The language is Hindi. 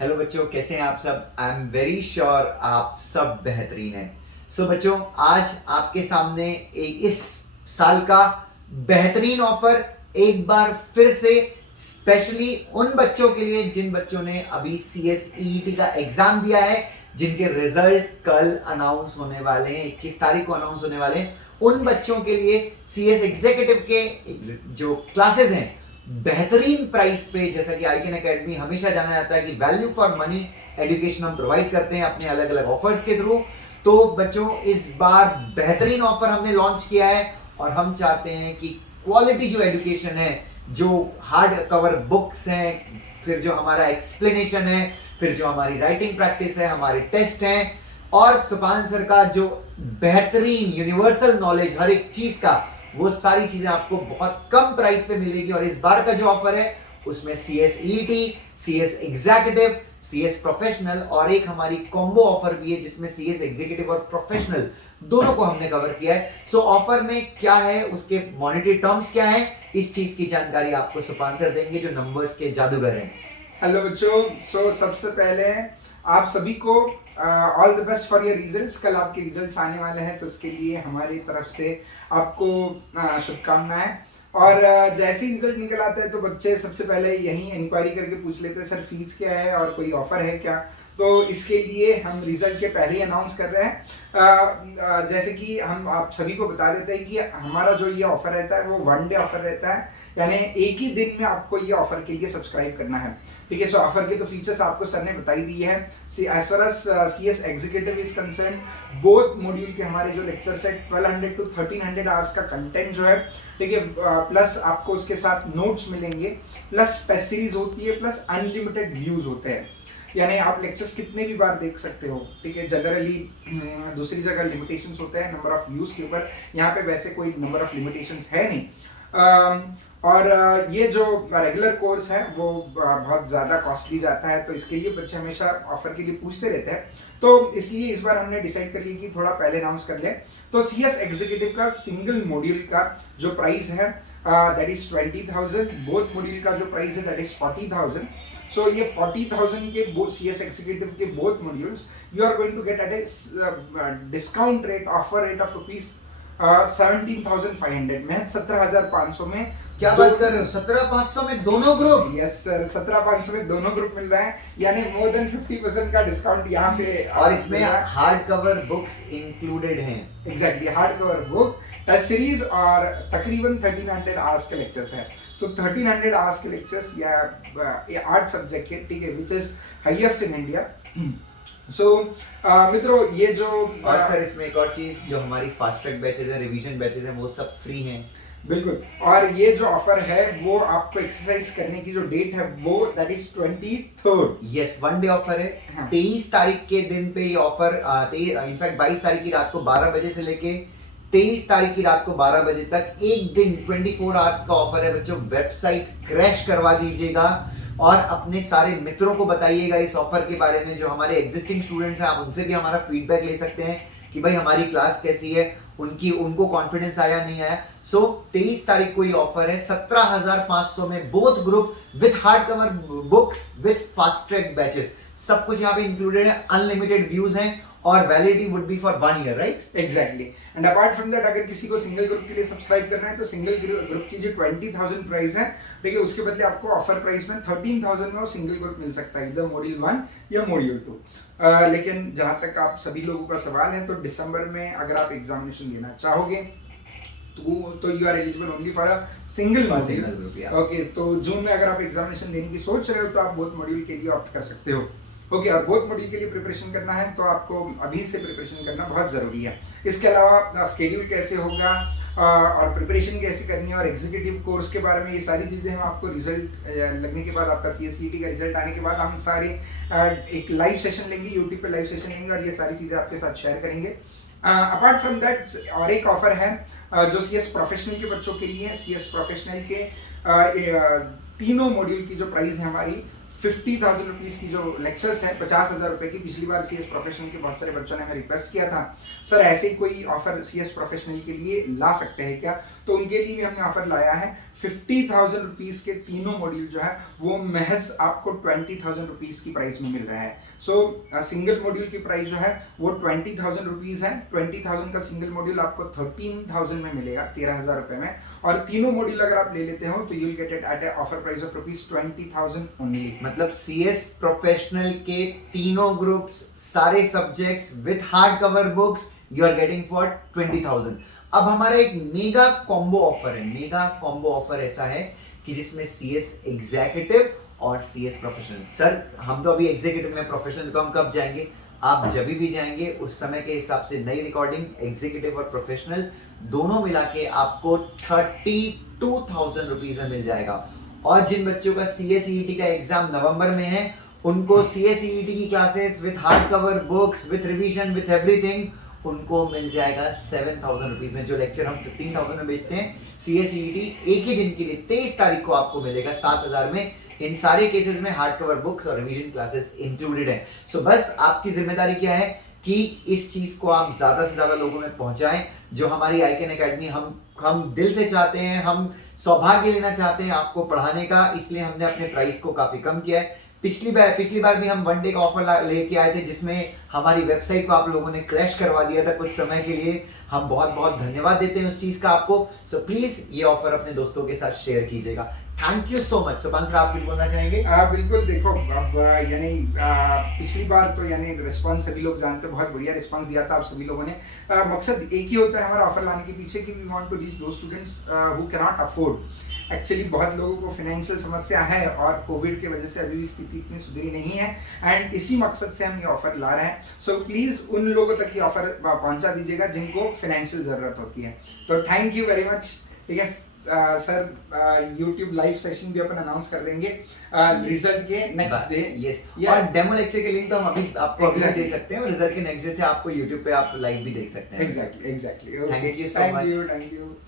हेलो बच्चों, कैसे हैं आप सब। आई एम वेरी श्योर आप सब बेहतरीन हैं। सो बच्चों, आज आपके सामने इस साल का बेहतरीन ऑफर एक बार फिर से स्पेशली उन बच्चों के लिए जिन बच्चों ने अभी CSEET का एग्जाम दिया है, जिनके रिजल्ट कल अनाउंस होने वाले हैं, 21 तारीख को अनाउंस होने वाले हैं। उन बच्चों के लिए CS एग्जीक्यूटिव के जो क्लासेस हैं बेहतरीन प्राइस पे, जैसा कि आईकेन एकेडमी हमेशा जाना जाता है कि वैल्यू फॉर मनी एजुकेशन हम प्रोवाइड करते हैं अपने अलग अलग ऑफर्स के थ्रू। तो बच्चों, इस बार बेहतरीन ऑफर हमने लॉन्च किया है और हम चाहते हैं कि क्वालिटी जो एजुकेशन है, जो हार्ड कवर बुक्स हैं, फिर जो हमारा एक्सप्लेनेशन है, फिर जो हमारी राइटिंग प्रैक्टिस है, हमारे टेस्ट हैं, और सुभान सर का जो बेहतरीन यूनिवर्सल नॉलेज हर एक चीज का, वो सारी चीजें आपको बहुत कम प्राइस पे मिलेगी। और इस बार का जो ऑफर है उसमें CSET, CS executive, CS professional और एक हमारी कॉम्बो ऑफर भी है जिसमें CS एग्जीक्यूटिव और प्रोफेशनल दोनों को हमने कवर किया है। सो ऑफर में क्या है, उसके मॉनेटरी टर्म्स क्या है, इस चीज की जानकारी आपको सुभान सर देंगे जो नंबर्स के जादूगर हैं। हेलो बच्चों, सबसे पहले आप सभी को all the best for your results. कल आपके रिजल्ट्स आने वाले हैं तो उसके लिए हमारी तरफ से आपको शुभकामनाएं। और जैसे ही रिजल्ट निकल आता है तो बच्चे सबसे पहले यहीं इंक्वायरी करके पूछ लेते हैं सर फीस क्या है और कोई ऑफर है क्या। तो इसके लिए हम रिजल्ट के पहले ही अनाउंस कर रहे हैं। जैसे कि हम आप सभी को बता देते हैं कि हमारा जो ये ऑफर रहता है वो 1 डे ऑफर रहता है, यानी एक ही दिन में आपको ये ऑफर के लिए सब्सक्राइब करना है। ठीक है, सो ऑफर के तो फीचर्स आपको सर ने बताई दी है। As far as CS executive is concern, both module के हमारे जो लेक्चर्स है 1200 to 1300 आवर्स का कंटेंट जो है, ठीक है, प्लस आपको उसके साथ नोट्स मिलेंगे, प्लस टेस्ट सीरीज होती है, प्लस अनलिमिटेड व्यूज होते हैं, यानी आप लेक्चर्स कितने भी बार देख सकते हो। ठीक है, जनरली दूसरी जगह लिमिटेशंस होते हैं नंबर ऑफ व्यूज के ऊपर, यहाँ पे वैसे कोई नंबर ऑफ लिमिटेशंस है नहीं। और ये जो रेगुलर कोर्स है वो बहुत ज़्यादा कॉस्टली जाता है, तो इसके लिए बच्चे हमेशा ऑफर के लिए पूछते रहते हैं। तो इसलिए इस बार हमने डिसाइड कर लिया कि थोड़ा पहले अनाउंस कर लें। तो CS एग्जीक्यूटिव का सिंगल मॉड्यूल का जो प्राइस है दैट इज 20,000। बोथ मॉड्यूल का जो प्राइस है दैट इज 40,000। सो ये 40,000 के CS एग्जीक्यूटिव के both modules you are going to get at a discount rate, offer rate of rupees 17,500 में, 17,500 में। क्या बात कर रहे हो, 17,500 में दोनों ग्रुप? यस सर, 17,500 में दोनों ग्रुप मिल रहे हैं, यानी मोर देन 50% का डिस्काउंट यहाँ पे। और इसमें हार्ड कवर बुक्स इंक्लूडेड हैं। Exactly, hard cover book, test series और तकरीबन 1300 आवर्स के लेक्चर्स है। सो 1300 आवर्स के लेक्चर्स या 8 सब्जेक्ट के, ठीक है, which is highest in India. So मित्रों, ये जो और सर इसमें एक और चीज, जो हमारी फास्ट ट्रैक बैचेस है, रिवीजन बैचेस हैं, वो सब फ्री हैं। बिल्कुल। और ये जो ऑफर है वो आपको एक्सरसाइज करने की जो डेट है वो that is 23rd। Yes, 1 day offer है। हाँ। 23 तारीख के दिन पे ये ऑफर, इनफैक्ट 22 तारीख की रात को 12 बजे से लेके 23 तारीख की रात को 12 बजे तक एक दिन 24 आवर्स का ऑफर है बच्चों। वेबसाइट क्रैश करवा दीजिएगा और अपने सारे मित्रों को बताइएगा इस ऑफर के बारे में। जो हमारे एग्जिस्टिंग स्टूडेंट्स हैं, आप उनसे भी हमारा फीडबैक ले सकते हैं कि भाई हमारी क्लास कैसी है, उनको कॉन्फिडेंस आया नहीं आया। सो 23 तारीख को ये ऑफर है 17,500 में, both group with hard cover books with fast track batches, सब कुछ यहाँ पे इंक्लूडेड है। अनलिमिटेड व्यूज हैं और validity would be for 1 year, right? Exactly. And apart from that, अगर किसी को सिंगल ग्रुप के लिए सब्सक्राइब करना है तो सिंगल ग्रुप की जो 20,000 प्राइस है, ठीक है, उसके बदले आपको ऑफर प्राइस में 13,000 में वो सिंगल ग्रुप मिल सकता है, इधर मॉड्यूल 1 या मॉड्यूल 2। लेकिन जहां तक आप सभी लोगों का सवाल है, तो दिसंबर में अगर आप एग्जामिनेशन देना चाहोगे तो you are eligible only for a single module. Okay, तो जून में अगर आप एग्जामिनेशन देने की सोच रहे हो तो आप बोथ मॉड्यूल के लिए ऑप्ट कर सकते हो। ओके, और बोथ मॉड्यूल के लिए प्रिपरेशन करना है तो आपको अभी से प्रिपरेशन करना बहुत ज़रूरी है। इसके अलावा स्केड्यूल कैसे होगा और प्रिपरेशन कैसे करनी है और एग्जीक्यूटिव कोर्स के बारे में, ये सारी चीज़ें हम आपको रिजल्ट लगने के बाद, आपका CSET का रिजल्ट आने के बाद हम सारे एक लाइव सेशन लेंगे, यूट्यूब पे लाइव सेशन लेंगे और ये सारी चीज़ें आपके साथ शेयर करेंगे। अपार्ट फ्रॉम दैट, और एक ऑफर है जो CS प्रोफेशनल के बच्चों के लिए है। CS प्रोफेशनल के तीनों मॉड्यूल की जो प्राइस है हमारी 50,000 रुपीज़ की, जो लेक्चर्स है 50,000 रुपये की। पिछली बार CS प्रोफेशनल के बहुत सारे बच्चों ने हमें रिक्वेस्ट किया था सर ऐसे ही कोई ऑफर CS प्रोफेशनल के लिए ला सकते हैं क्या, तो उनके लिए भी हमने ऑफर लाया है 50,000 रुपीज़ के तीनों मॉड्यूल जो है वो महज आपको 20,000 रुपीज़ की प्राइस में मिल रहा है। सो सिंगल मॉड्यूल की प्राइस जो है वो 20,000 रुपीज़ है। 20,000 का सिंगल मॉड्यूल आपको 13,000 में मिलेगा, 13,000 रुपये में। और तीनों मॉड्यूल अगर आप ले लेते हो तो you will get it at a offer price of ₹20,000 only. मतलब CS प्रोफेशनल के तीनों ग्रुप्स, सारे subjects with hard cover books you are getting for 20,000। अब हमारा एक मेगा कॉम्बो ऑफर है। मेगा कॉम्बो ऑफर ऐसा है कि जिसमें CS एग्जीक्यूटिव और CS प्रोफेशनल। सर हम तो अभी एग्जीक्यूटिव में, प्रोफेशनल तो हम कब जाएंगे? आप जब भी जाएंगे उस समय के हिसाब से नई रिकॉर्डिंग एग्जीक्यूटिव और प्रोफेशनल दोनों मिला के आपको 32,000 रुपीज में मिल जाएगा। और जिन बच्चों का CSEET का एग्जाम नवंबर में है उनको CSEET की classes with hard cover books, with revision, with everything, उनको मिल जाएगा 7,000 रुपीज में। जो लेक्चर हम 15,000 में बेचते हैं, CSEET एक ही दिन के लिए 23 तारीख को आपको मिलेगा 7,000 में। इन सारे केसेस में हार्ड कवर बुक्स और रिवीजन क्लासेस इंक्लूडेड है। सो बस आपकी जिम्मेदारी क्या है कि इस चीज को आप ज्यादा से ज्यादा लोगों में पहुंचाएं। जो हमारी आईकन एकेडमी हम दिल से चाहते हैं, हम सौभाग्य लेना चाहते हैं आपको पढ़ाने का, इसलिए हमने अपने प्राइस को काफी कम किया है। पिछली बार भी हम 1 डे का ऑफर लेके आए थे जिसमें हमारी वेबसाइट को आप लोगों ने क्रैश करवा दिया था कुछ समय के लिए। हम बहुत बहुत धन्यवाद देते हैं उस चीज का आपको। सो प्लीज ये ऑफर अपने दोस्तों के साथ शेयर कीजिएगा। Thank you so much. सुभान सर आप कुछ बोलना चाहेंगे? बिल्कुल, देखो अब यानी पिछली बार तो यानी रिस्पांस सभी लोग जानते हैं, बहुत बढ़िया रिस्पांस दिया था आप सभी लोगों ने। मकसद एक ही होता है हमारा ऑफर लाने के पीछे कि वी वांट टू रीच दो students who can not afford. Actually बहुत लोगों को फाइनेंशियल समस्या है और कोविड की वजह से अभी भी स्थिति इतनी सुधरी नहीं है, एंड इसी मकसद से हम ये ऑफर ला रहे हैं। सो प्लीज़ उन लोगों तक ये ऑफर पहुंचा दीजिएगा जिनको फाइनेंशियल ज़रूरत होती है। तो थैंक यू वेरी मच। ठीक है सर, यूट्यूब लाइव सेशन भी अपन अनाउंस कर देंगे रिजल्ट के नेक्स्ट डे। यस, और डेमो लेक्चर के लिंक तो हम अभी आपको दे सकते हैं और रिजल्ट के नेक्स्ट डे से आपको यूट्यूब पे आप लाइव भी देख सकते हैं। Exactly. Thank you so much. Thank you.